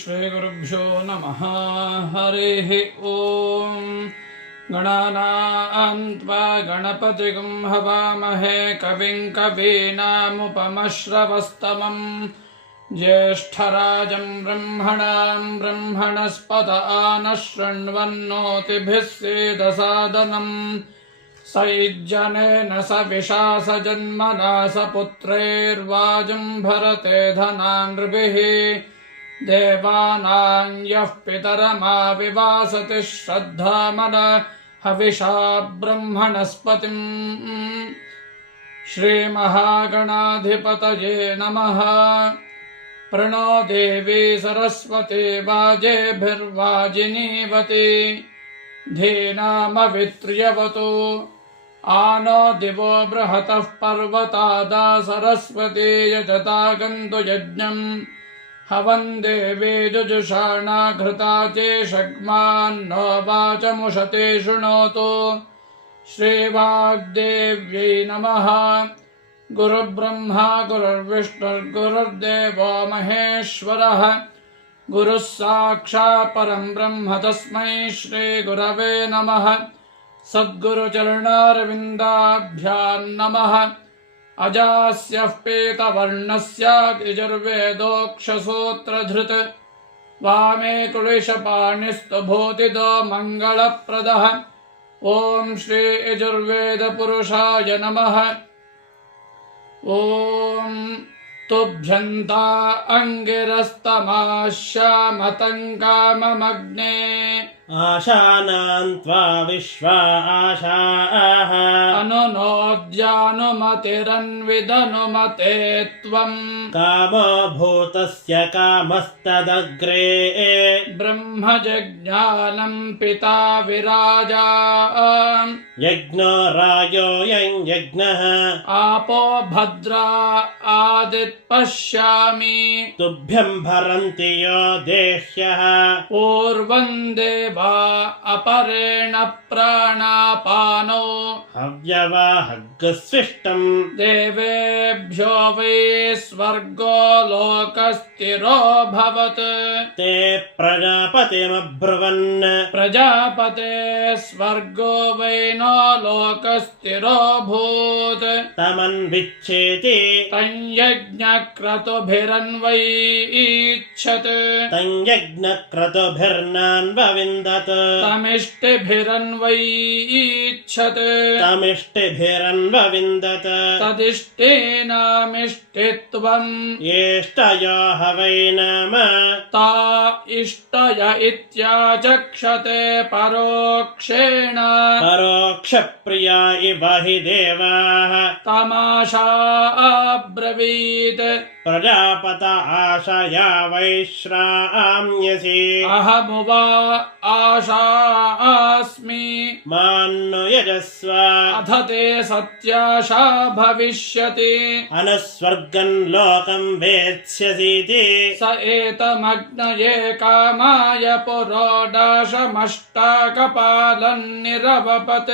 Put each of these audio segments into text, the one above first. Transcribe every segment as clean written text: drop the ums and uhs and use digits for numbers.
श्रीगुरुभ्यो नमः। हरिः ॐ। गणानां त्वा गणपतिगुं हवामहे कविं कवीनामुपमश्रवस्तमम् ज्येष्ठराजं ब्रह्मणां ब्रह्मणस्पत आनः शृण्वन्नोतिभिः सीदसादनम् सैज्जनेन सविशा सजन्मना सपुत्रैर्वाजं भरते धनानृभिः देवानां यः पितरमाविवासति श्रद्धामन हविषा ब्रह्मणस्पतिम्। श्रीमहागणाधिपतये नमः। प्रणो देवी सरस्वती वाजेभिर्वाजिनीवती धीनामवित्र्यवतु आनो दिवो बृहतः पर्वतादा सरस्वती यजतागन्तु यज्ञम् हवन् देवी जुजुषाणा घृता चेषग्मान्नो वाचमुषते शृणोतु। श्रीवाग्देव्यै नमः। गुरुब्रह्मा गुरुर्विष्णुर्गुरुर्देवो महेश्वरः गुरुः साक्षात् परं ब्रह्म तस्मै श्रीगुरवे नमः। सद्गुरुचरणारविन्दाभ्यां नमः। अजास्यः पीतवर्णस्य यजुर्वेदोक्षसूत्रधृत् वामे कुलिशपाणिस्तु भूतिदो मङ्गलप्रदः। ॐ श्री यजुर्वेदपुरुषाय नमः। ॐ तुभ्यन्ता अंगिरस्तमाश्यामतङ्काममग्ने आशानां त्वा विश्वा आशाः अनुनोद्यानुमतिरन्विदनुमते त्वम् कामो भूतस्य कामस्तदग्रे ब्रह्मजज्ञानं पिता विराजा यज्ञो रायो यज्ञः आपो भद्रा आदित्पश्यामि तुभ्यं भरन्ति यो देह्यः पूर्वं देवा अपरेण प्राणापानो हव्यवाहग्स्विष्टम् देवेभ्यो वै स्वर्गो लोकस्थिरो भवत्। ते प्रजापतिमब्रुवन् प्रजापते स्वर्गो वै नो लोकस्थिरोऽभूत् तमन्विच्छेति तञ्यज्ञक्रतुभिरन्वैच्छत् तञ्यज्ञक्रतुभिर्नान्वविन्दत् तमिष्टिभिरन्वैच्छत् तमिष्टिभिरन्वविन्दत् तदिष्टेनामिष्टित्वम् येष्टयो हवै नाम ता इष्टय इत्याचक्षते परोक्षेण परोक्षप्रिया इव हि देवाः तमाशा अब्रवीत् प्रजापत आशया वैश्राम्यसि अहमुवा आशास्मि मान्नु यजस्व अथ ते सत्याशा भविष्यति अनुस्वर्गं लोकं वेत्स्यसीति स एतमग्नये कामाय पुरोडाशमष्टाकपालं निरवपत्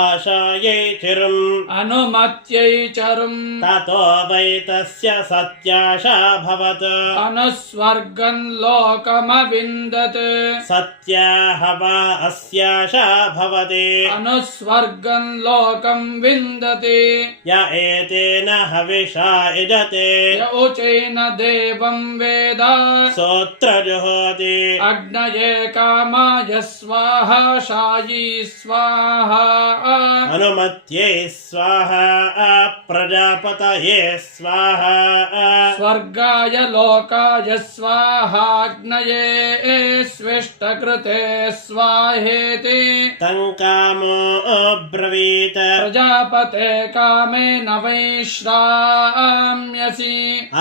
आशायै चिरम् अनुमत्यै चरुम् ततो वै तस्य सत्याशा भवत् अनुस्वर्गं लोकमविन्दत् सत्याह वा अस्याशा भवति अनुस्वर्गं लोकं विन्दति य एतेन हविषा यजते य उचैन देवं वेद सोऽत्र जुहोति अग्नये कामाय स्वाहा शायी स्वाहा अनुमत्यै स्वाहा प्रजापतये स्वाहा स्वर्गाय लोकाय स्वाहाग्नये स्विष्टकृते स्वाहेति तङ्कामो अब्रवीत् प्रजापते कामेन वैश्राम्यसि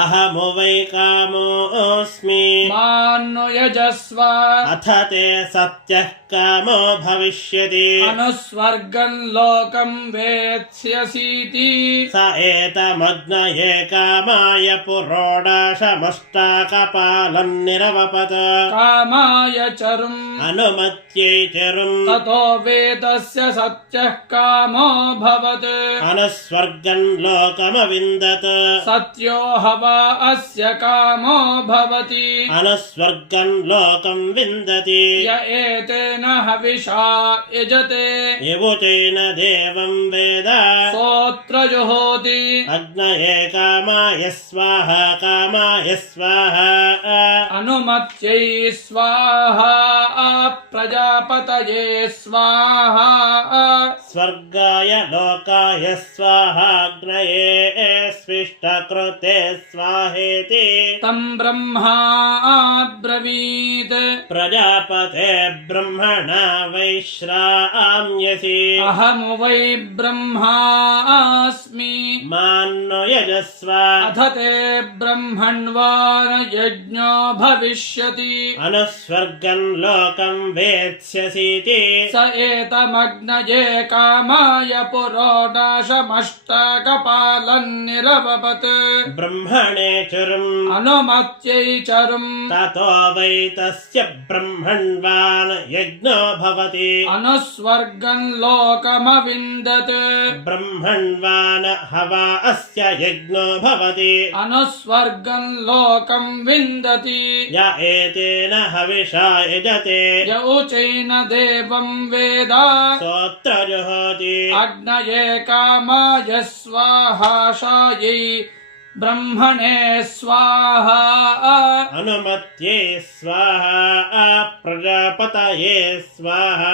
अहमु वै कामोऽस्मि मान्नु यजस्व अथ ते सत्यः कामो भविष्यति अनुस्वर्गम् लोकम् वेत्स्यसीति स एतमग्नये कामाय पुरोडाशमष्टाकपालम् निरवपत् कामाय चरुम् अनुमत्यै चरुम् ततो वेदस्य सत्यः कामो भवत् अनुस्वर्गम् लोकमविन्दत् सत्यो हवा अस्य कामो भवति अनुस्वर्गम् लोकम् विन्दति य एतेन हविषा यजते यवुतेन देवम् वेद सोऽत्र जुहोति अग्नये कामाय स्वाहा कामाय स्वाहा अनुमत्यै स्वाहा प्रजापतये स्वाहा स्वर्गाय लोकाय स्वाहाग्नये स्विष्टकृते स्वाहेति तं ब्रह्मा ब्रवीत् प्रजापते ब्रह्मणा वैश्राम्यसि अहमु वै ब्रह्मास्मि मान्नो यजस्व अथ ते ब्रह्मण्वान यज्ञो भविष्यति अनुस्वर्गम् लोकम् वेत्स्यसीति स एतमग्नये कामाय पुरोडाशमष्टकपालन्निरवपत् ब्रह्मणे चरुम् अनुमत्यै चरुम् ततो वै तस्य ब्रह्मण्वान् यज्ञो भवति अनुस्वर्गम् लोकमविन्दत् ब्रह्मण्वान् हवा अस्य यज्ञो भवति अनुस्वर्गम् लोकम् विन्दति य एतेन हविषा यजते य उचैन देवम् वेद सोऽत्र जुहोति अग्नये कामाय स्वाहाशायै ब्रह्मणे स्वाहा अनुमत्ये स्वाहा प्रजापतये स्वाहा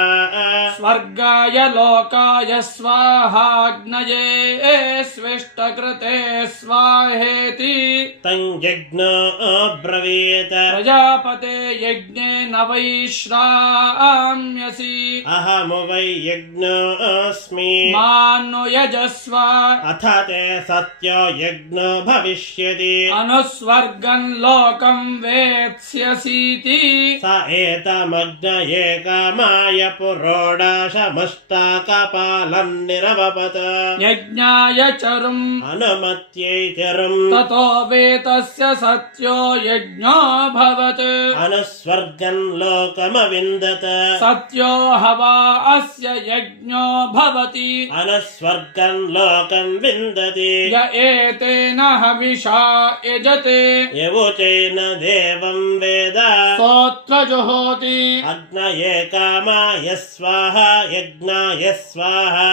स्वर्गाय लोकाय स्वाहाग्नये स्विष्टकृते स्वाहेति तं यज्ञो अब्रवीत् प्रजापते यज्ञेन वैश्राम्यसि अहमु वै यज्ञो अस्मि मानो यजस्व अथ ते सत्यो यज्ञो भविष्यति अनुस्वर्गम् लोकम् वेत्स्यसीति स एतमग्नये कामाय पुरोडाशमष्टाकपालम् निरवपत् यज्ञाय चरुम् अनुमत्यै चरुम् ततो वेतस्य सत्यो यज्ञो भवत् अनुस्वर्गम् लोकमविन्दत् सत्यो हवा अस्य यज्ञो भवति अनुस्वर्गम् लोकम् विन्दति य एतेन हविषा यजते यवुचैन देवम् वेद सोऽत्र जुहोति अग्नये कामाय स्वाहा यज्ञाय स्वाहा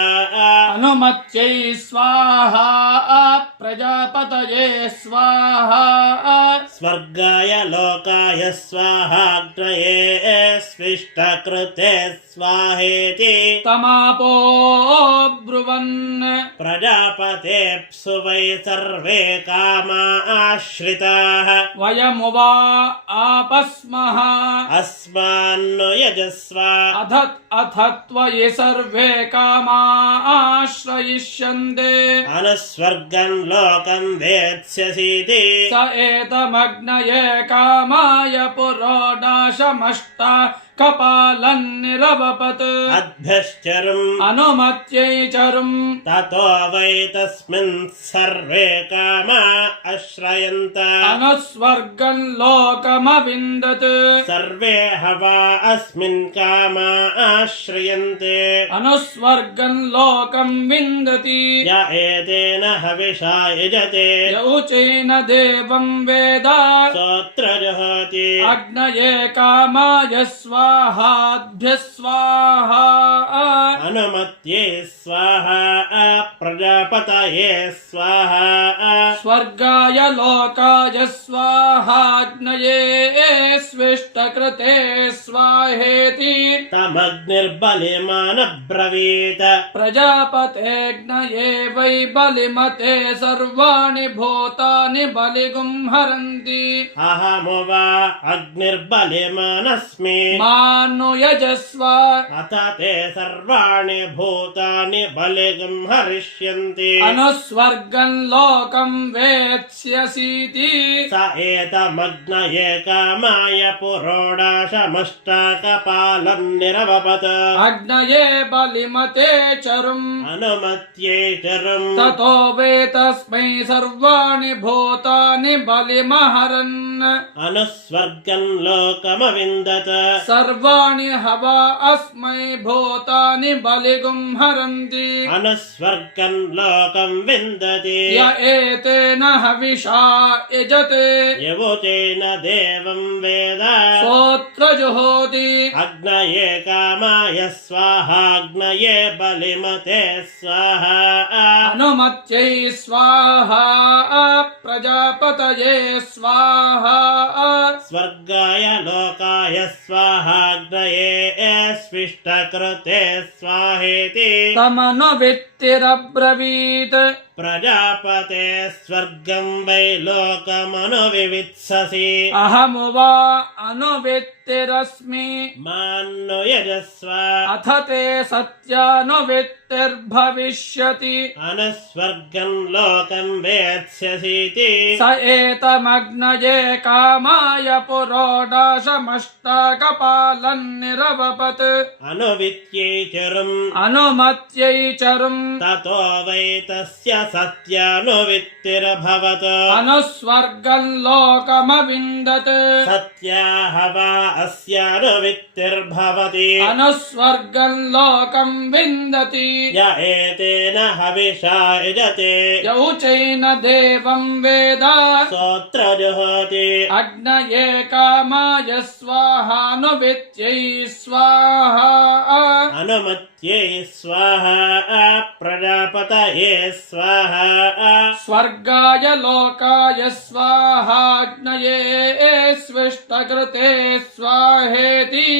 अनुमत्यै स्वाहा प्रजापतये स्वाहा स्वर्गाय लोकाय स्वाहाग्नये स्विष्टकृते स्वाहेति तमापो ब्रुवन् प्रजापतेप्सु वै सर्वे कामा आश्रिताः वयमुवा आपस्मः अस्मान्नु यजस्व अथ त्वयि सर्वे कामा आश्रयिष्यन्ते अनुस्वर्गम् लोकम् वेत्स्यसीति स एतमग्नये कामाय पुरोडाशमष्टकपालन्निरवपत् अद्भ्यश्चरुम् अनुमत्यै चरुम् ततो वै तस्मिन् सर्वे कामा आश्रयन्त अनुस्वर्गम् लोकमविन्दत् सर्वे हवा अस्मिन् कामा आश्रयन्ते अनुस्वर्गम् लोकम् विन्दति य एतेन हविषा यजते य उचैन देवम् वेद सोऽत्र जुहोति अग्नये कामाय स्वाहाभ्यः स्वाहा अनुमत्ये स्वाहा प्रजापतये स्वाहा स्वर्गाय लोकाय स्वाहाग्नये स्विष्टकृते स्वाहेति तमग्निर्बलिमानब्रवीत् प्रजापतेऽग्नये वै बलिमते सर्वाणि भूतानि बलिगुं हरन्ति अहमु वा अग्निर्बलिमानस्मि मानु यजस्व अथ ते सर्वाणि भूतानि सर्वाणि बलिगं हरिष्यन्ति अनुस्वर्गं लोकं वेत्स्यसीति स एतमग्नये कामाय पुरोडाशमष्टाकपालं निरवपत् अग्नये बलिमते चरुम् अनुमत्ये चरुम् ततो वेतस्मै सर्वाणि भूतानि बलिमहरन् अनुस्वर्गं लोकमविन्दत सर्वाणि हवा अस्मै भूतानि बलिगुं हरन्ति अनुस्वर्गं लोकं विन्दति य एतेन हविषा यजते यवोचेन देवं वेद सोऽत्र जुहोति अग्नये कामाय स्वाहाग्नये बलिमते स्वाहा अनुमत्यै स्वाहा प्रजापतये स्वाहा स्वर्गाय लोकाय स्वाहाग्नये स्विष्टकृते स्वाहेति तमनुवित्तिरब्रवीत् प्रजापते स्वर्गं वै लोकमनुविवित्ससि अहमुवा अनुवित्तिरस्मि मान्नु यजस्व अथ ते सत्यानुवित्तिर्भविष्यति अनुस्वर्गं लोकं वेत्स्यसीति स एतमग्नये कामाय पुरोडाशमष्टाकपालन्निरवपत् अनुवित्यै चरुम् अनुमत्यै चरुम् ततो वै तस्य सत्यानुवित्तिरभवत् अनुस्वर्गं लोकमविन्दत् सत्या हवा अस्यानुवित्तिर्भवति अनुस्वर्गं लोकं विन्दति य एतेन हविषा यजते यौचैन देवं वेद सोऽत्र जुहोति अग्नये कामाय स्वाहानुवित्यै स्वाहा अनुमत्यै स्वाहा प्रजापतये स्वाहा स्वर्गाय लोकाय स्वाहाग्नये स्विष्टकृते स्वाहेति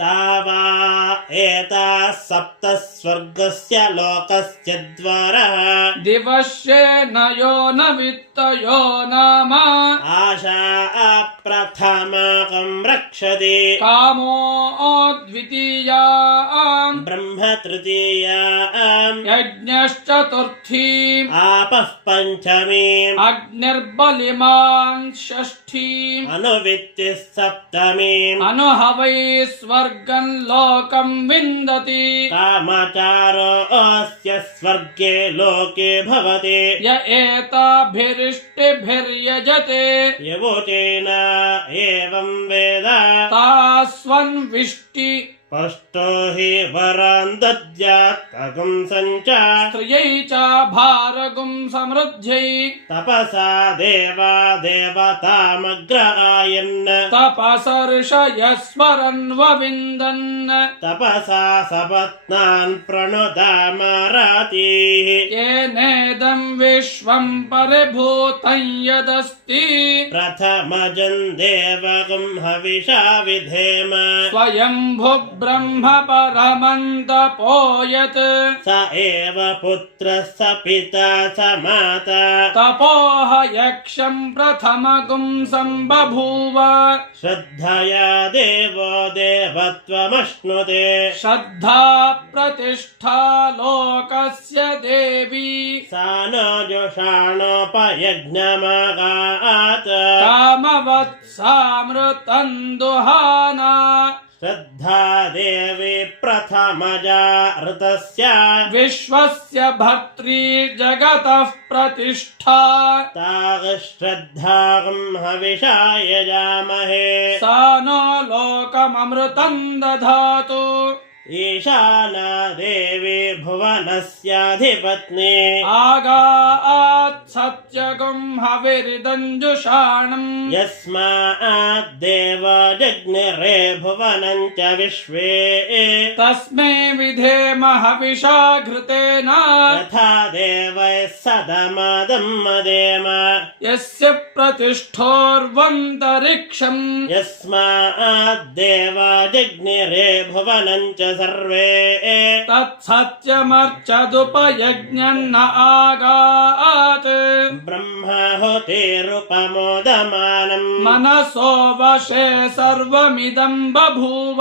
तावा एताः सप्त स्वर्गस्य लोकस्य द्वारः दिवश्येन यो न वित्तयो नाम आशा प्रथमाकं रक्षति कामो द्वितीयाम् ब्रह्म तृतीयाम् यज्ञश्चतुर्थीम् आपः पञ्चमीम् अग्निर्बलिमान् षष्ठीम् अनुवित्तिः सप्तमीम् अनुहवै स्वर्गं लोकं विन्दति कामचारो अस्य स्वर्गे लोके भवति य एताभिरिष्टिभिर्यजते यवोचेन एवं वेद तास्वन्विष्टि पष्टो हि वरान् दद्यात्तगं सञ्च स्त्रियै च भारगुं समृद्ध्यै तपसा देवा देवतामग्र आयन् तपसर्षयस्वरन्वविन्दन् तपसा सपत्नान् प्रणुदामारातीः येनेदं विश्वं परिभूतं यदस्ति प्रथमजन् देवगं हविषा विधेम स्वयंभु ब्रह्म परमन्तपोयत् स एव पुत्रः स पिता स माता तपोह यक्षं प्रथमगुं सम्बभूव श्रद्धया देवो देवत्वमश्नुते श्रद्धा प्रतिष्ठा लोकस्य देवी सा न जुषाणोपयज्ञमगात् कामवत्सामृतं दुहाना श्रद्धा देवी प्रथमजा ऋतस्य विश्वस्य भर्त्री जगतः प्रतिष्ठा ताः श्रद्धां हविषा यजामहे सा नो लोकममृतं दधातु ईशाना देवी भुवनस्याधिपत्नी आगात् सत्यगुं हविरिदञ्जुषाणम् यस्माद्देव जज्ञिरे भुवनं च विश्वे तस्मै विधेम हविषा घृतेन यथा देवैः सदमदं मदेम यस्य प्रतिष्ठोर्वन्तरिक्षम् यस्माद्देवा जज्ञिरे भुवनं च सर्वे तत्सत्यमर्चदुपयज्ञन्न आगात् ब्रह्माहुतिरुपमोदमानम् मनसो वशे सर्वमिदं बभूव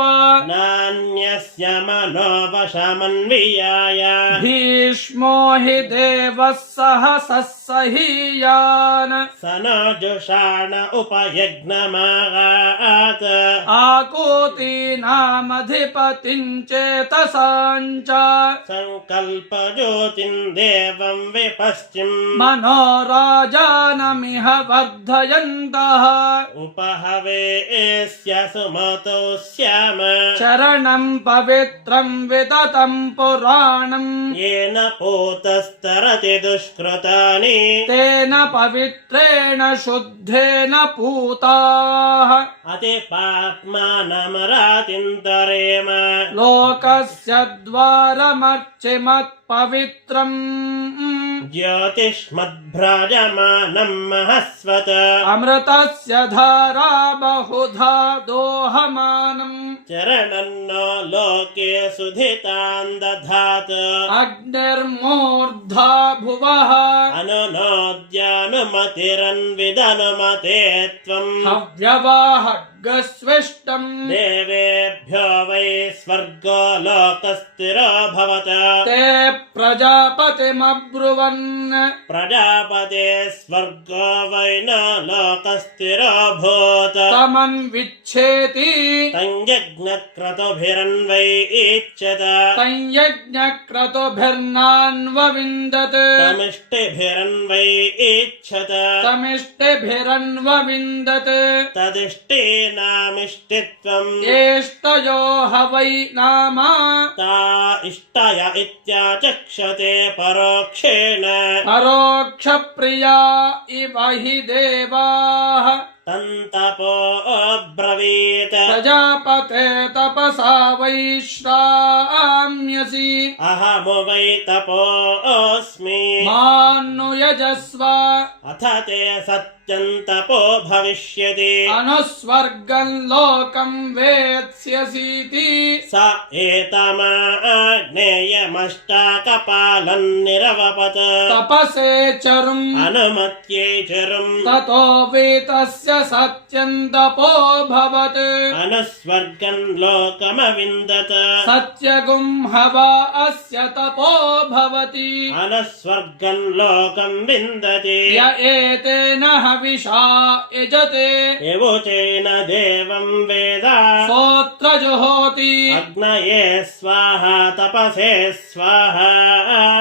नान्यस्य मनो वशमन्वियाय भीष्मो हि देवः सहसस्सहीयान् स न जुषाण उपयज्ञमागात् आकूतीनामधिपतिं चेतसाञ्च सङ्कल्पज्योतिं देवं विपश्चिम् मनोराजानमिह वर्धयन्तः उपहवेस्य सुमतो स्याम चरणं पवित्रं विततं पुराणम् येन पूतस्तरति दुष्कृतानि तेन पवित्रेण शुद्धेन पूताः अतिपाप्मानमरातिन्तरेम लोकस्य द्वारमर्चिमत्पवित्रम् ज्योतिष्मद्भ्राजमानं महस्वत अमृतस्य धारा बहुधा दोहमानम् चरणन्नो लोके सुधितान् दधात् अग्निर्मूर्धा भुवः अनुनोद्यानुमतिरन्विदनुमते त्वम् हव्यवाहड्गस्विष्टम् देवेभ्यो वै स्वर्गो लोकस्थिरोऽभवत् ते प्रजापतिमब्रुवन् प्रजापते स्वर्गो वै न लोकस्थिरोऽभूत् तमन्विच्छेति तञ्जज्ञक्रतुभिरन्वै इच्छत संयज्ञक्रतुभिर्नान्वविन्दत् तमिष्टिभिरन्वै इच्छत तमिष्टिभिरन्वविन्दत् तदिष्टीनामिष्टित्वम् एष्टयो ह वै नाम ता इष्टय इत्याचक्षते परोक्षेण परोक्षप्रिया इव हि देवाः तन्तपो अब्रवीत् प्रजापते तपसा वैश्राम्यसि अहमु वै तपोऽस्मि मान्नुयजस्व अथ ते सत्यं तपो भविष्यति अनुस्वर्गं लोकं वेत्स्यसीति स एतमाग्नेयमष्टाकपालं निरवपत् तपसे चरुम् अनुमत्यै चरुम् ततो वेतस्य सत्यं तपोऽभवत् अनुस्वर्गं लोकमविन्दत सत्यगुं हवा अस्य तपो भवति अनुस्वर्गं लोकं विन्दति य एतेन हविषा यजते यवोचेन देवं वेद सोऽत्र जुहोति अग्नये स्वाहा तपसे स्वाहा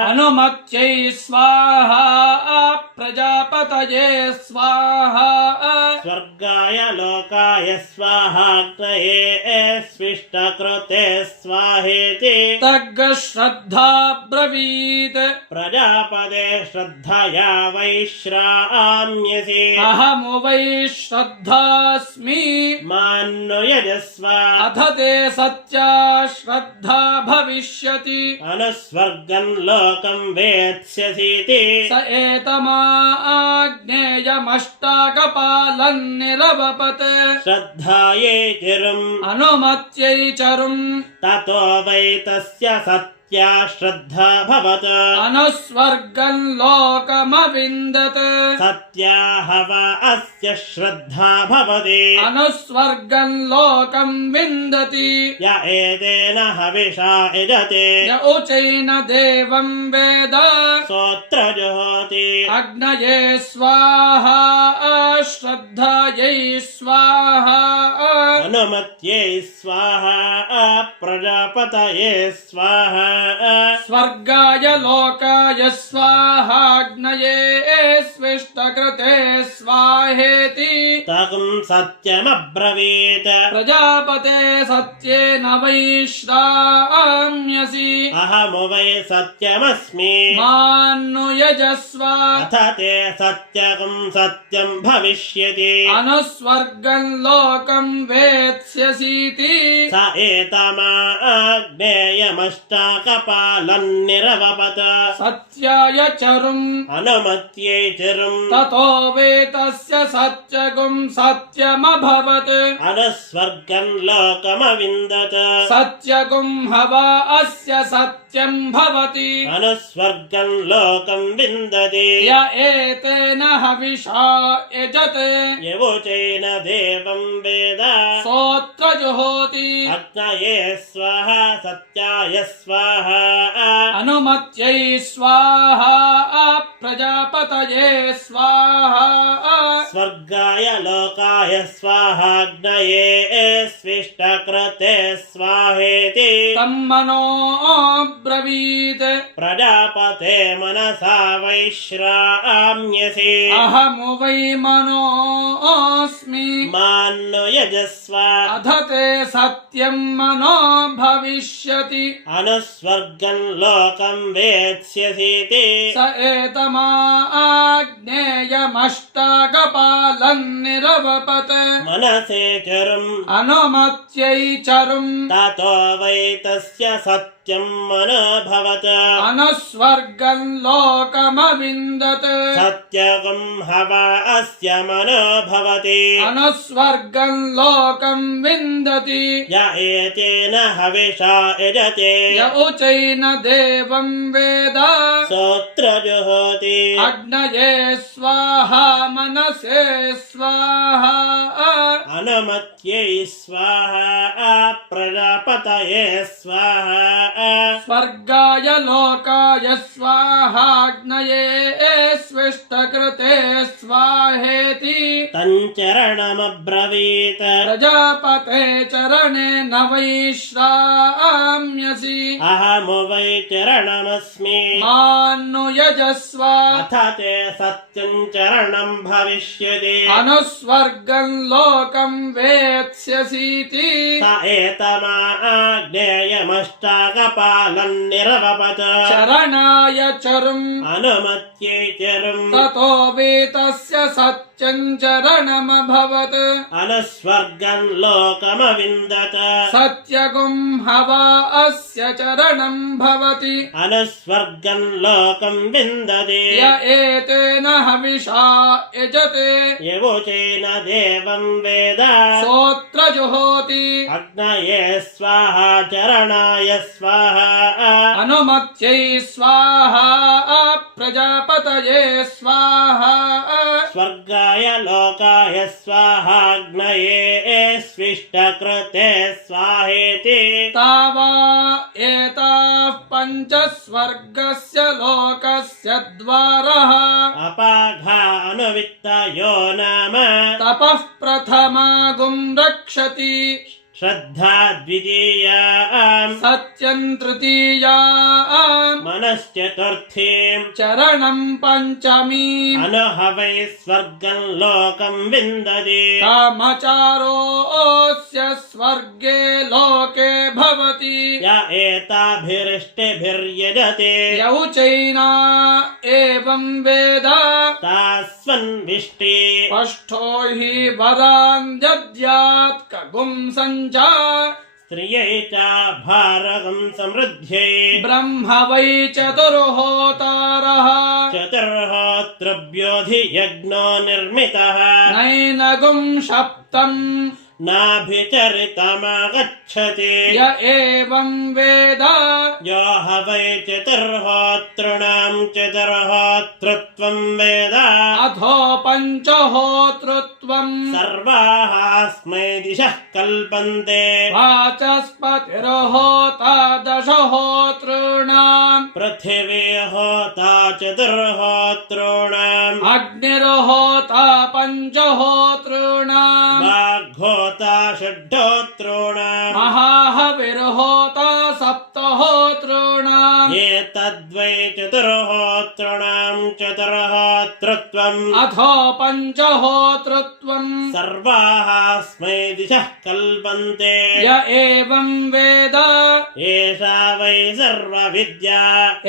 अनुमत्यै स्वाहा प्रजापतये स्वाहा स्वर्गाय लोकाय स्वाहाग्नये स्विष्टकृते स्वाहेति तग्श्रद्धा ब्रवीत् प्रजापदे श्रद्धया वैश्राम्यसि अहमु वै श्रद्धास्मि मान्नु यजस्व अथ ते सत्या श्रद्धा भविष्यति अनुस्वर्गं लोकं वेत्स्यसीति स एतमाग्नेयमष्टाकपालं निरवपत् श्रद्धायै चिरुम् अनुमत्यै चरुम् ततो वै तस्य सत्या श्रद्धा भवत् अनुस्वर्गं लोकमविन्दत् सत्या हव अस्य श्रद्धा भवति अनुस्वर्गं लोकं विन्दति य एतेन हविषा यजते य उचैन देवं वेद सोऽत्र जुहोति अग्नये स्वाहा श्रद्धायै स्वाहा अनुमत्यै स्वाहा प्रजापतये स्वाहा स्वर्गाय लोकाय स्वाहाग्नये स्विष्टकृते स्वाहेति तगं सत्यमब्रवीत् प्रजापते सत्येन वैश्राम्यसि अहमु वै सत्यमस्मि मान्नुयजस्व अथ ते सत्यगं सत्यं भविष्यति अनुस्वर्गं लोकं वेत्स्यसीति स एतमाग्नेयमष्टाकपालं निरवपत् सत्याय चरुम् अनुमत्यै चिरुम् ततो वेतस्य सत्यगुं सत्यमभवत् अनुस्वर्गं लोकमविन्दत सत्यगुं हवा अस्य सत्यं भवति अनुस्वर्गं लोकं विन्दति य एतेन हविषा यजते यवोचेन देवं वेद सोऽत्र जुहोति अग्नये स्वाहा सत्याय स्वाहा अनुमत्यै स्वाहा प्रजापतये स्वाहा स्वर्गाय लोकाय स्वाहाग्नये स्विष्टकृते स्वाहेति तन्मनो ब्रवीत् प्रजापते मनसा वैश्राम्यसि अहमु वै मनोऽस्मि मान्नु यजस्व अधते सत्यं मनो भविष्यति अनुस्वर्गं लोकं वेत्स्यसीति स एतमाग्नेयमष्टाकपालं निरवपत् मनसे चरुम् अनुमत्यै चरुम् ततो वै तस्य सत्यं मनोभवत् अनुस्वर्गं लोकमविन्दत् सत्यगं हवा अस्य मनोभवति अनुस्वर्गं लोकं विन्दति य एतेन हविषा यजते य उचैन देवं वेद सोऽत्र जुहोति अग्नये स्वाहा मनसे स्वाहा अनुमत्यै स्वाहा प्रजापतये स्वाहा स्वर्गाय लोकाय स्वाहाग्नये स्विष्टकृते स्वाहेति तञ्चरणमब्रवीत् प्रजापते चरणे न वैश्राम्यसि अहमु वै चरणमस्मि मान्नु यजस्व अथ ते सत्यं चरणं भविष्यति अनुस्वर्गं लोकं वेत्स्यसीति स एतमाग्नेयमष्टाकपालं निरवपत् चरणाय चरुम् अनुमत्यै चरुम् ततो वेतस्य सत्यं चरणमभवत् अनुस्वर्गं लोकमविन्दत सत्यगुं हवा अस्य चरणं भवति अनुस्वर्गं लोकं विन्दति य एतेन हविषा यजते यवोचेन देवं वेद सोऽत्र जुहोति अग्नये स्वाहा चरणाय स्वाहा अनुमत्यै स्वाहा प्रजापतये स्वाहा स्वर्गाय लोकाय स्वाहाग्नये स्विष्टकृते स्वाहेति तावा एताः पञ्च स्वर्गस्य लोकस्य द्वारः अपाघा अनुवित्तयो नाम तपः प्रथमागुं रक्षति श्रद्धा द्वितीया सत्यं तृतीयाम् मनश्चतुर्थीं चरणं पञ्चमीम् अनुहवै स्वर्गं लोकं विन्दति कामचारोऽस्य स्वर्गे लोके भवति य एताभिरिष्टिभिर्यजते यौचैना एवं वेद तास्वन्विष्टि पष्ठो हि वरान् दद्यात् कगुं सञ्चार स्त्रियै च भारगं समृद्ध्यै ब्रह्म वै चतुर्होतारः चतुर्होत्रभ्योऽधियज्ञो निर्मितः नैनगुं सप्तम् नाभिचरितमागच्छति य एवं वेद यो ह वै चतुर्होतॄणां चतुर्होतृत्वं वेद अधो पञ्चहोतृत्वम् सर्वास्मै दिशः कल्पन्ते वाचस्पतिर्होता दशहोतॄणाम् पृथिवी होता चतुर्होतॄणाम् अग्निर्होता पञ्चहोतॄणाम् वाग्होता षड्होतॄणाम् महाहविर्होता सप्तहोतॄणाम् एतद्वै चतुर्होतॄणां चतुर्होतृत्वम् अथो पञ्चहोतृत्वम् सर्वास्मै दिशः कल्पन्ते य एवं वेद एषा वै सर्वविद्या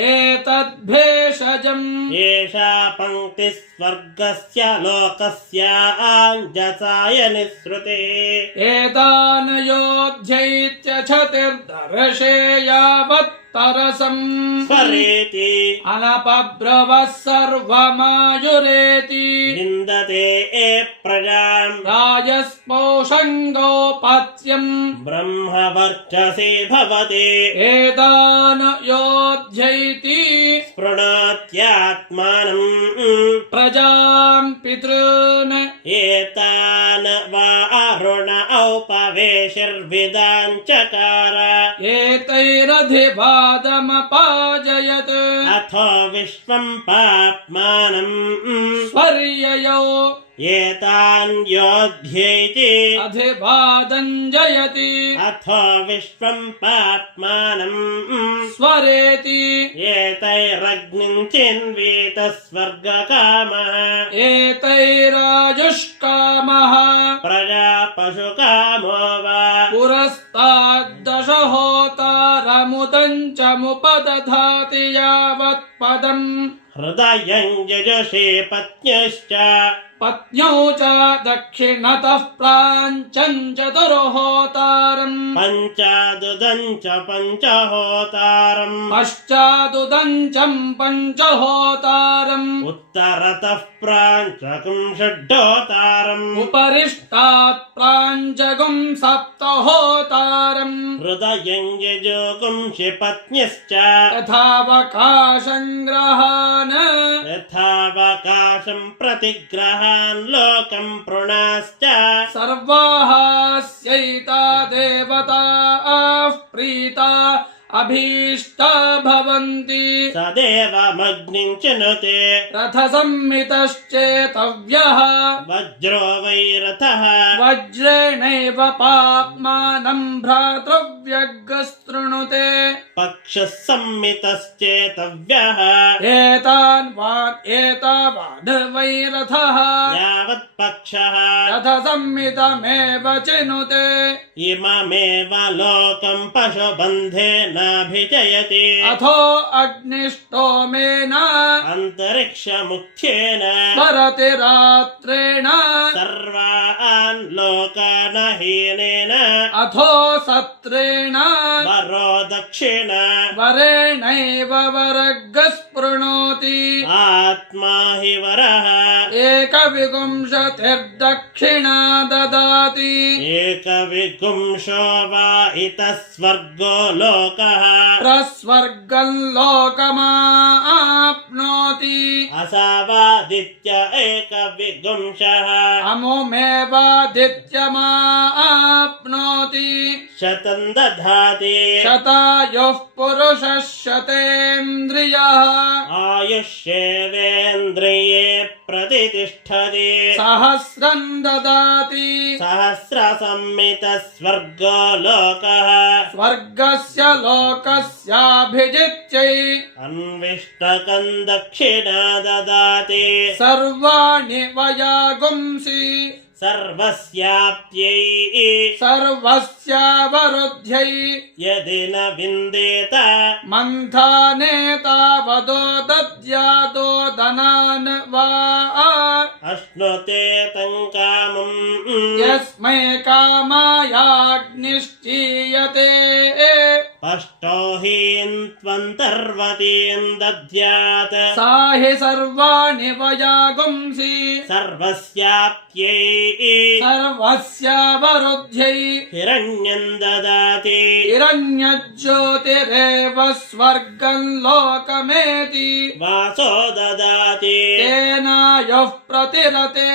एतद्भेषजम् एषा पङ्क्तिः स्वर्गस्य लोकस्य आञ्जसाय निःसृतिः एतान् योध्यैत्य क्षतिर्दर्शे यावत् तरसम् स्वरेति अनपब्रवः सर्वमायुरेति विन्दते प्रजाम् राजस्पोषङ्गोपत्यम् ब्रह्मवर्चसे भवते एतान योध्यैति स्पृणोत्यात्मानम् प्रजाम् पितॄन् एतान वा अरुण औपवेशिर्विदाञ्चकार एतैरधिवादमपाजयत् अथो विश्वम् पाप्मानम् स्वर्ययो एतान् योध्येति अधिवादम् जयति अथो विश्वम् पाप्मानम् स्वरेति एतैरग्निम् चिन्वेत स्वर्गकामः एतैराजुष्कामः प्रजा पशुकामो वा पुरस्ताद्दशहोतारमुदम् च मुपदधाति यावत्पदम् हृदयम् यजसे पत्न्यश्च पत्न्यौ च दक्षिणतः प्राञ्चम् चतुर्होतारम् पञ्चादुदम् च पञ्चहोतारम् पश्चादुदञ्चम् पञ्चहोतारम् उत्तरतः प्राञ्चकम् षड्होतारम् उपरिष्टात् प्राञ्जगुम् सप्तहोतारम् हृदयम् यजोगुंषि पत्न्यश्च यथावकाशम् ग्रहान् यथावकाशम् प्रतिग्रहान् लोकम् पृणाश्च सर्वाः स्यैता देवताः प्रीता अभीष्टा भवन्ति सदेवमग्निम् चिनुते रथसंहितश्चेतव्यः वज्रो वै रथः वज्रेणैव पाप्मानम् भ्रातृव्यग्रस्तृणुते पक्षः संमितश्चेतव्यः एतावान् वै रथः यावत् पक्षः रथसंहितमेव चिनुते इममेव लोकम् पशुबन्धेनाभिजयति अथो अग्निष्टोमेन अन्तरिक्षमुख्येन स्वरति रात्रेण सर्वान् लोकान् हीनेन अथो सत्रेण वरो दक्षिण वरेणैव वरगस्पृणोति आत्मा हि वरः एकविंशतिर्दक्षिणा ददाति एकविगुंशो वा इतः स्वर्गो लोकः प्रस्वर्गम् लोकमाप्नोति असावादित्य एकविगुंशः अमुमेवादित्यमाप्नोति शतम् दधाति शतायुः पुरुषः शतेन्द्रियः आयुष्येवेन्द्रिये प्रतितिष्ठति सहस्रम् ददाति सहस्रसंमितः स्वर्गो लोकः स्वर्गस्य लोकस्याभिजित्यै अन्विष्टकम् दक्षिणा ददाति सर्वाणि वयागुंसि सर्वस्याप्त्यै सर्वस्यावरुध्यै यदि न विन्देत मन्थाने तावदो दद्यातो धनान् वा अश्नुते तं कामम् यस्मै कामायाग्निश्चीयते पष्टो हीन्त्वन्तर्वतीम् दद्यात् सा हि सर्वाणि वयागुंसि सर्वस्याप्त्यै सर्वस्यावरुध्यै हिरण्यम् ददाति हिरण्यज्योतिरेव स्वर्गम् लोकमेति वासो ददाति तेनायुः प्रतिरते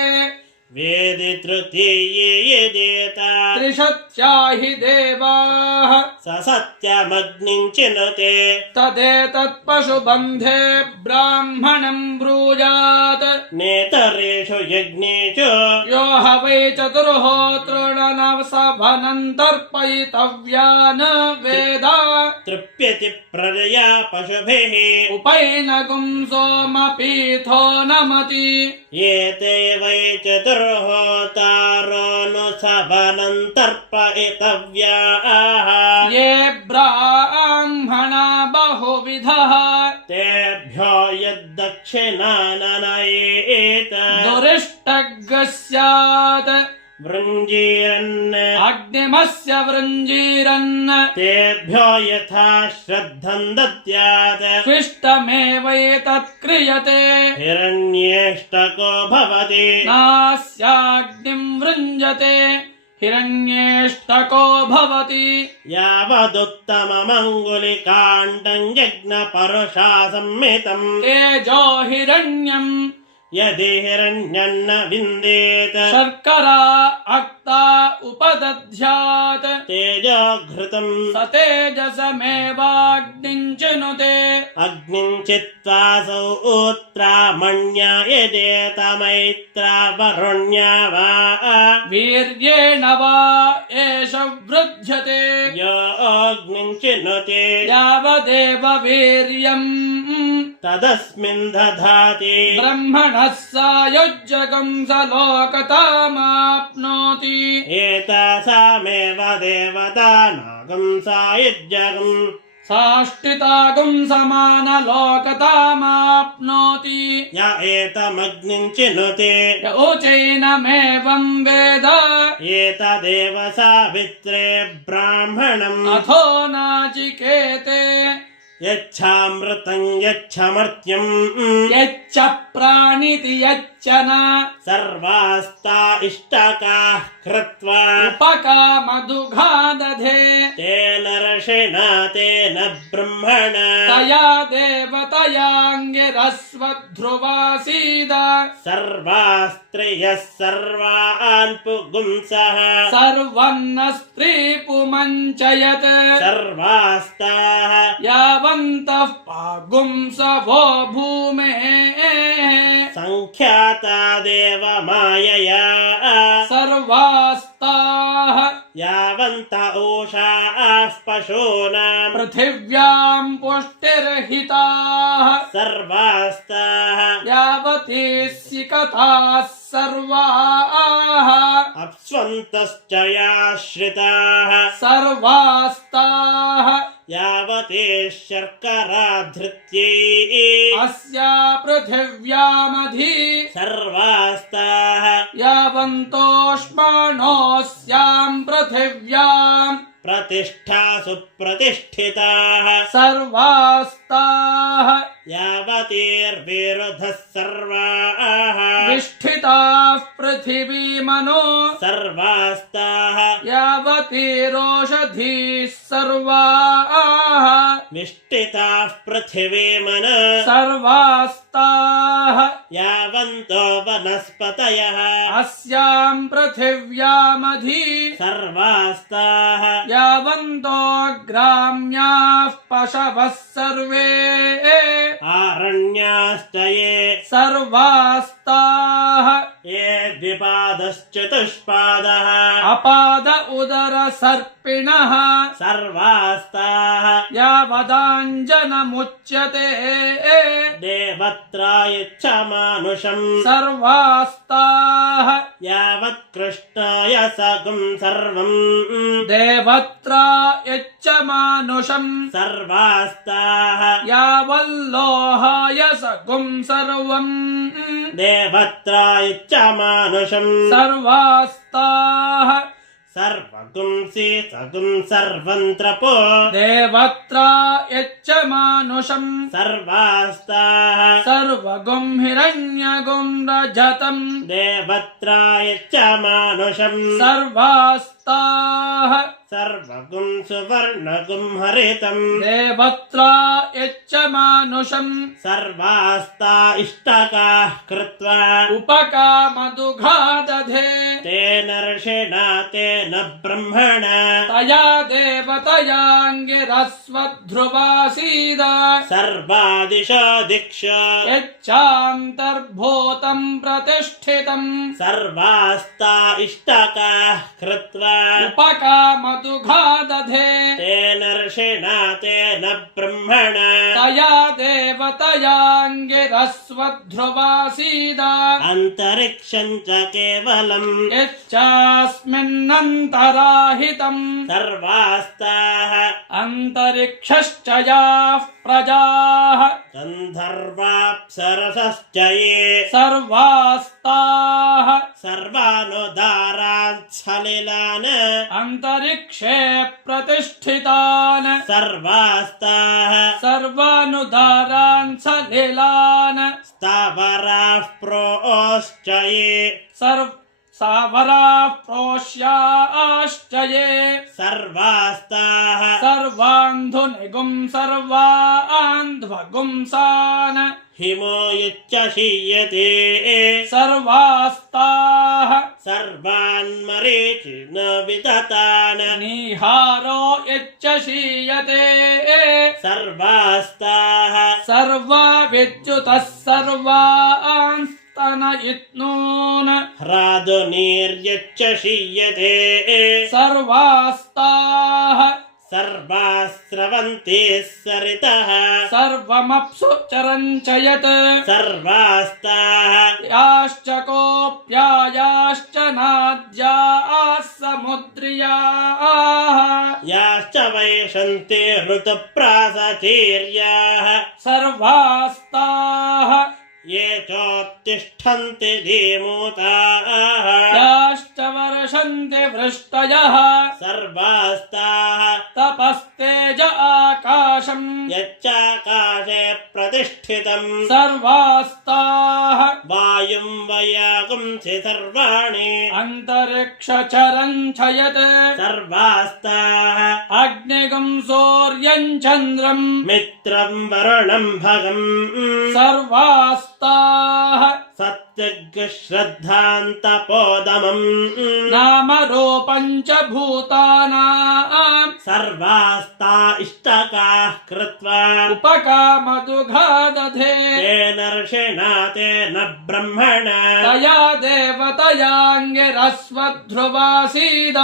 वेदि तृतीये यदेत त्रिशत्या हि देवाः स सत्यमग्निम् चिनुते तदेतत्पशुबन्धे ब्राह्मणम् ब्रूयात् नेतरेषु यज्ञेषु यो ह वै चतुर्होतॄणाम् तर्पयितव्यान् वेद तृप्यति प्रजया पशुभिः उपैनगुम् सोमपीठो नमति एते वै चतुर्होतारोऽनुसवनम् तर्पयितव्याः ये ब्राह्मणा बहुविधः तेभ्यो यद्दक्षिणा नयेत दुरिष्टग् स्यात् वृञ्जीरन् अग्निमस्य वृञ्जीरन् तेभ्यो यथा श्रद्धं दद्यात् स्विष्टमेवैतत् क्रियते हिरण्येष्टको भवति नास्याग्निं वृञ्जते हिरण्येष्टको भवति यावदुत्तममङ्गुलिकाण्डं यज्ञपरुषा संहितम् तेजो हिरण्यम् यदि हिरण्यन्न विन्देत शर्करा अक्ता उपदध्यात् तेजो घृतम् स तेजसमेवाग्निं चिनुते अग्निं चित्वा सौत्रामण्या यजेतमैत्रा वरुण्या वा वीर्येण वा एष वृध्यते यो अग्निं चिनुते यावदेव वीर्यम् तदस्मिन् दधाति ब्रह्मणः सायुज्यकं स लोकतामाप्नोति एतासामेव देवता नागं सायुज्यकम् साष्टितागुं समानलोकतामाप्नोति य एतमग्निं चिनुते य ऊचैनमेवं वेद एतदेव सावित्रे ब्राह्मणम् अथो नाचिकेते यच्छामृतं यच्छमर्त्यम् यच्च प्राणिति यच्च न सर्वास्ता इष्टकाः कृत्वा उपकामदुघादधे तेन ऋषिणा तेन ब्रह्मणा तया देवतयाङ्गिरस्वध्रुवासीद सर्वास्त्रियः सर्वान् पुगुंसः सर्वन्न स्त्रीपुमञ्चयत् सर्वास्ताः यावन्तः पागुंसवो भूमेः सङ्ख्याता देवमायया सर्वास्ताः यावन्त ओषाः पशूनाम् पृथिव्यां पुष्टिर्हिताः सर्वास्ताः यावती सिकताः सर्वाः अप्स्वन्तश्च याश्रिताः सर्वास्ताः यावते शर्करा धृत्यै अस्या पृथिव्यामधि सर्वास्ताः यावन्तोष्माणोऽस्यां पृथिव्याम् प्रतिष्ठासु प्रतिष्ठिताः सर्वास्ताः यावतीर्विरुधः सर्वाः विष्ठिताः पृथिवीमनो सर्वास्ताः यावतीरोषधीः सर्वाः विष्टिताः पृथिवीमन सर्वास्ताः यावन्तो वनस्पतयः अस्यां पृथिव्यामधि सर्वास्ताः यावन्तो ग्राम्याः पशवः सर्वे आरण्याश्च ये सर्वास्ताः ये द्विपादश्चतुष्पादः अपाद उदरसर्पिणः सर्वास्ताः यावदाञ्जनमुच्यते देवत्रायच्च मानुषम् सर्वास्ताः यावत्कृष्णाय सगुं सर्वम् देवत्रा यच्च मानुषम् सर्वास्ताः यावल्लोहाय सगुं सर्वम् देवत्रायच्च मानुषम् सर्वास्ताः सर्वगुंसि सगुं सर्वन्त्रपो देवत्रा यच्च मानुषम् सर्वास्ताः सर्वगुं हिरण्यगुं रजतम् देवत्रायच्च मानुषम् सर्वास्ताः सर्वगुं सुवर्णगुं हरितम् देवत्रा यच्च मानुषम् सर्वास्ता इष्टकाः कृत्वा उपकामदुघादधे तेन ऋषिणा तेन ब्रह्मणा तया देवतयाङ्गिरस्वध्रुवासीद सर्वादिशो दिक्षु यच्चान्तर्भूतम् प्रतिष्ठितम् सर्वास्ता इष्टकाः कृत्वा उपकामदुघादधे तेन ऋषिणा तेन ब्रह्मणा तया देवतयाङ्गिरस्वध्रुवासीद अन्तरिक्षं च केवलम् यच्चास्मिन्नन्तराहितम् सर्वास्ताः अन्तरिक्षश्च याः प्रजाः गन्धर्वाप्सरसश्च ये सर्वास्ताः सर्वानुदारान् सलिलान् अन्तरिक्षे प्रतिष्ठितान् सर्वास्ताः सर्वानुदारान् सलिलान् स्थावराः प्रोश्च ये सावराः प्रोष्याश्च ये सर्वास्ताः सर्वान्धुनिगुं सर्वान्ध्वगुंसान् हिमो युच्चशीयते सर्वास्ताः सर्वान्मरीचि न विततान् निहारो यच्चशीयते सर्वास्ताः सर्वा विद्युतः सर्वांस्तनयित्नून् ह्रादुनीर्यच्चशीयते सर्वास्ताः सर्वास्रवन्ते सरितः सर्वमप्सु चरञ्चयत् सर्वास्ताः याश्च कोऽप्यायाश्च नाद्याः समुद्रियाः याश्च वैशन्ते ऋतुप्रासचीर्याः सर्वास्ताः ये चोत्तिष्ठन्ति धीमूताः याश्च वर्षन्ति वृष्टयः सर्वास्ताः तपस्तेज आकाशम् यच्चाकाशे प्रतिष्ठितम् सर्वास्ताः वायुं वयागुंसि सर्वाणि अन्तरिक्षचरञ्छयत् सर्वास्ताः अग्निगुं सूर्यं चन्द्रम् मित्रं वरुणं भगम् सर्वास्ताः सत्यग्श्रद्धान्तपोदमम् नामरूपं च भूतानां सर्वास्ता इष्टकाः कृत्वा उपकामदुघादधे तेन ऋषिणा तेन ब्रह्मणा तया देवतयाङ्गिरस्वध्रुवासीद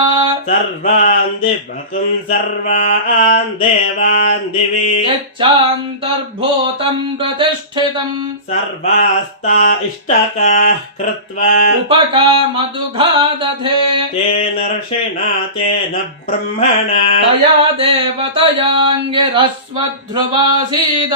सर्वान् दिवकुं सर्वान् देवान् दिवि यच्चान्तर्भूतं प्रतिष्ठितम् सर्वास्ता इष्टकाः कृत्वा उपकामदुघादधे तेन ऋषिणा तेन ब्रह्मणा तया देवतयाङ्गिरस्वध्रुवासीद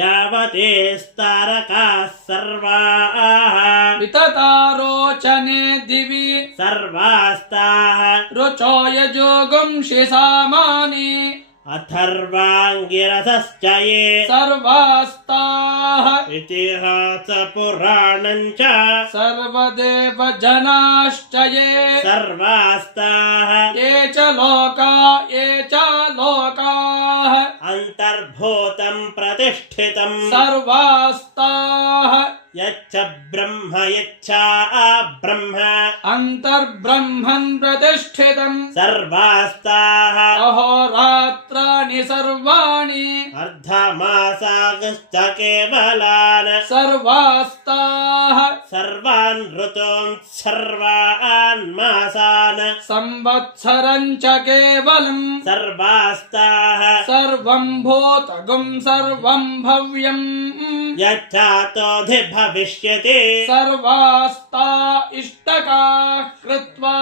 यावतेस्तारकाः सर्वाः विततारोचने दिवि सर्वास्ताः रुचो यजोगुंषि सामानि अथर्वाङ्गिरसश्च ये सर्वास्ताः इतिहासपुराणं च सर्वदेवजनाश्च ये सर्वास्ताः ये च लोकाः अन्तर्भूतं प्रतिष्ठितं सर्वास्ताः यच्च ब्रह्म यच्छा ब्रह्म अन्तर्ब्रह्मन् प्रतिष्ठितम् सर्वास्ताः अहोरात्राणि सर्वाणि अर्धमासागश्च केवलान् सर्वास्ताः सर्वान् ऋतून् सर्वान् मासान् संवत्सरं च केवलम् सर्वास्ताः सर्वं भूतगुं सर्वं भव्यम् यच्चातोधि भविष्यति सर्वास्ता इष्टकाः कृत्वा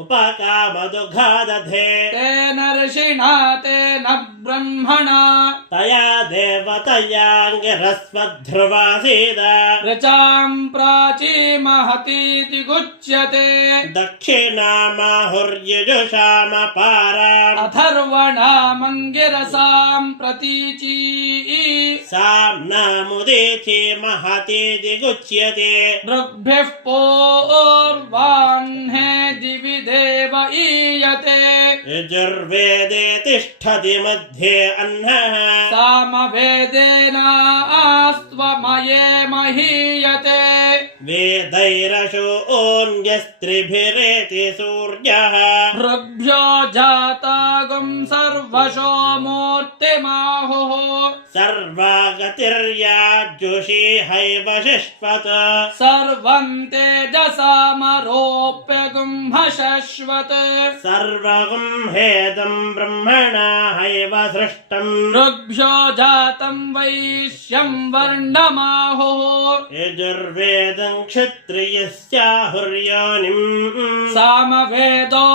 उपकामदुघादधे तेन ऋषिणा तेन ब्रह्मणा तया देवतयाङ्गिरस्वध्रुवासीद ऋचां प्राची महतीति गुच्यते दक्षिणामाहुर्यजुषामपाराम् अथर्वणामङ्गिरसां प्रतीची साम्नामुदीचि महतीति गुच्यते ऋग्भिः पूर्वाह्ने दिवि देव ईयते यजुर्वेदे तिष्ठति मध्ये अह्नः सामवेदेनास्त्वमये महीयते वेदैरशोऽन्यस्त्रिभिरेति सूर्यः ऋग्भ्यो जातागुं सर्वशो मूर्तिमाहुः सर्वागतिर्याजुषी हैवशिष्वत् सर्वं तेजसामरोप्य गुंहशश्वत् सर्वगं हेदं ब्रह्मणा हैव सृष्टम् ऋग्भ्यो जातं वैश्यं वर्णमाहुः यजुर्वेदं क्षत्रियस्याहुर्योनिम् सामवेदो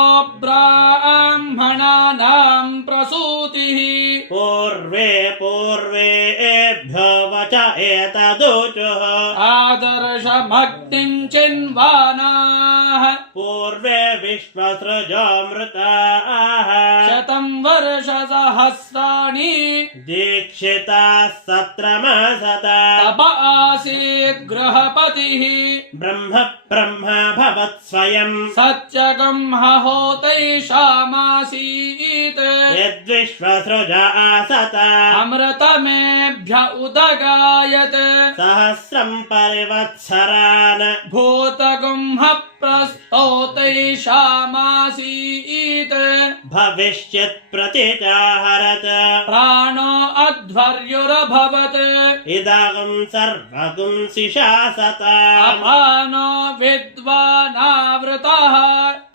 ब्राह्मणानां प्रसूतिः पूर्वेभ्यो वच एतदुचुः आदर्शमग्निं चिन्वानाः पूर्वे विश्वसृजोऽमृताः शतं वर्षसहस्राणि दीक्षिताः सत्रमसता तप आसीत् गृहपतिः ब्रह्मभवत् स्वयं सत्यगं होतैषामासीत् यद्विश्वसृजा आसता अमृतमेभ्य उदगायत् सहस्रं परिवत्सरान् भूतगुंह प्रस्तौतैषामासीत् भविष्यत् प्रतिजाहरत प्राणो अध्वर्युरभवत् इदं सर्वगुं शिशासता अपानो विद्वानावृतः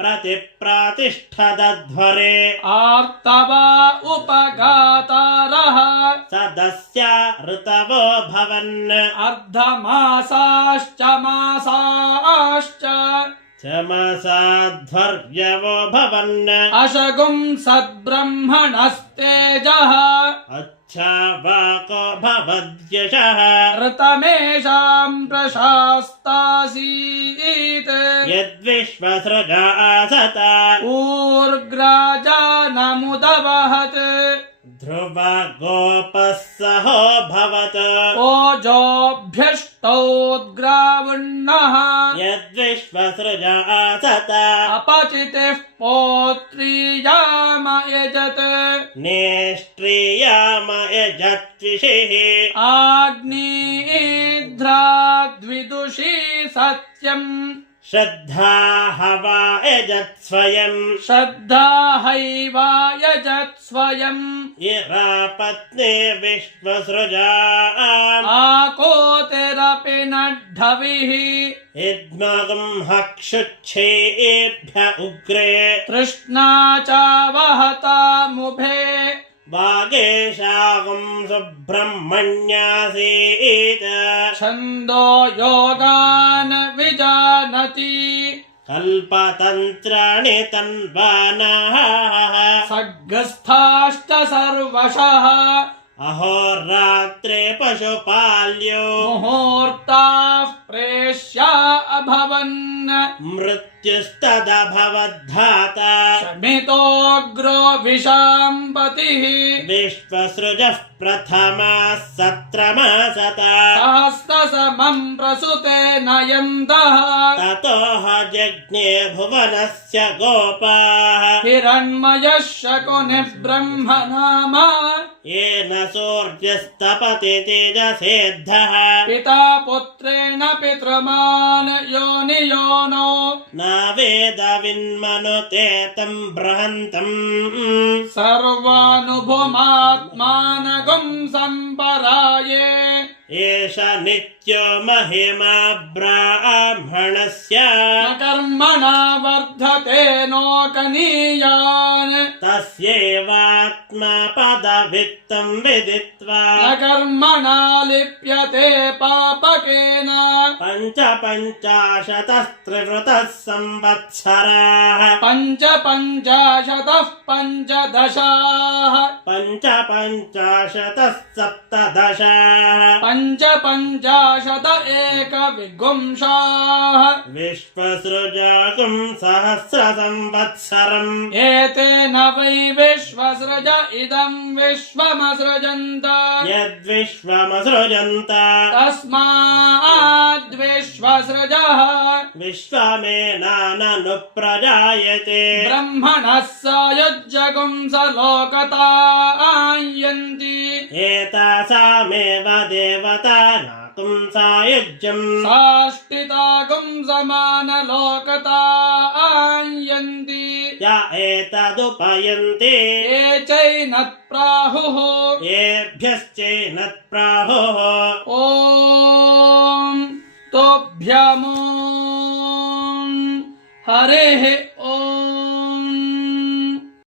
प्रतिप्रातिष्ठदध्वरे आर्तवा उपगातारः सदस्या ऋतवो भवन् अर्धमासाश्च मासाश्च चमसाध्वर्यवो भवन् अशगुं सद्ब्रह्मणस्तेजः अच्छावाको भवद्यशः ऋतमेषां प्रशास्तासीत् यद्विश्वसृजा आसता ऊर्ग्राजानमुदवहत् ध्रुवा गोपः सहो भवत् ओजोभ्यष्टोद्ग्रावण्णः यद्विश्वसृजा आसता अपचितिः पौत्रीयाम यजत् नेष्ट्रियाम यजत्विषिः आग्नीध्राद्विदुषी सत्यम् श्रद्धा हवा यजत् स्वयं श्रद्धा हैवा यजत् स्वयम् इरापत्ने विश्वसृजा आकोतिरपि नड्ढविः इद्मगं हक्षुच्छेभ्य उग्रे तृष्णा चावहतामुभे वागेशागं सुब्रह्मण्यासीत् छन्दो योगान् विजानति कल्पतन्त्राणि तन्वानः सर्गस्थाश्च सर्वशः अहोरात्रे पशुपाल्यो मुहूर्ताः प्रेष्या अभवन् मृत्युस्तदभवद्धाता शमितोऽग्रो विशाम्पतिः विश्वसृजः प्रथमाः सत्रमसता सहस्रसमं प्रसूते नयन्तः ततोह जज्ञे भुवनस्य गोपाः हिरण्मयः शकुनिः ब्रह्मनाम येन सूर्यस्तपति तेजसेद्धः पिता पुत्रेण पितृमान् योनियोनो न वेद विन्मनुते तं बृहन्तम् सर्वानुभुमात्मानगुं सम्पराये एष नित्यो महिमा ब्राह्मणस्य न कर्मणा वर्धते नोकनीयान् तस्यैवात्मा पदवित्तं विदित्वा न कर्मणा लिप्यते पापकेन पञ्चाशतस्त्रिवृतः संवत्सराः पञ्चाशतः पञ्चदशाः पञ्चाशतः सप्तदशाः पञ्चाशत एकविगुंशाः विश्वसृजागं सहस्रसंवत्सरम् एतेन वै विश्वसृज इदं विश्वमसृजन्त यद्विश्वमसृजन्त तस्माद्विश्वसृजः विश्वमेनाननुप्रजायते ब्रह्मणः सायुज्यगुं स लोकतायन्ति एतासामेव देवता न कर्तुं सायुज्यम् साष्टितागुं समानलोकतायन्ति या एतदुपयन्ति ये चैनत्प्राहुः येभ्यश्चैनत्प्राहुः ॐ तोभ्यमो हरेः ॐ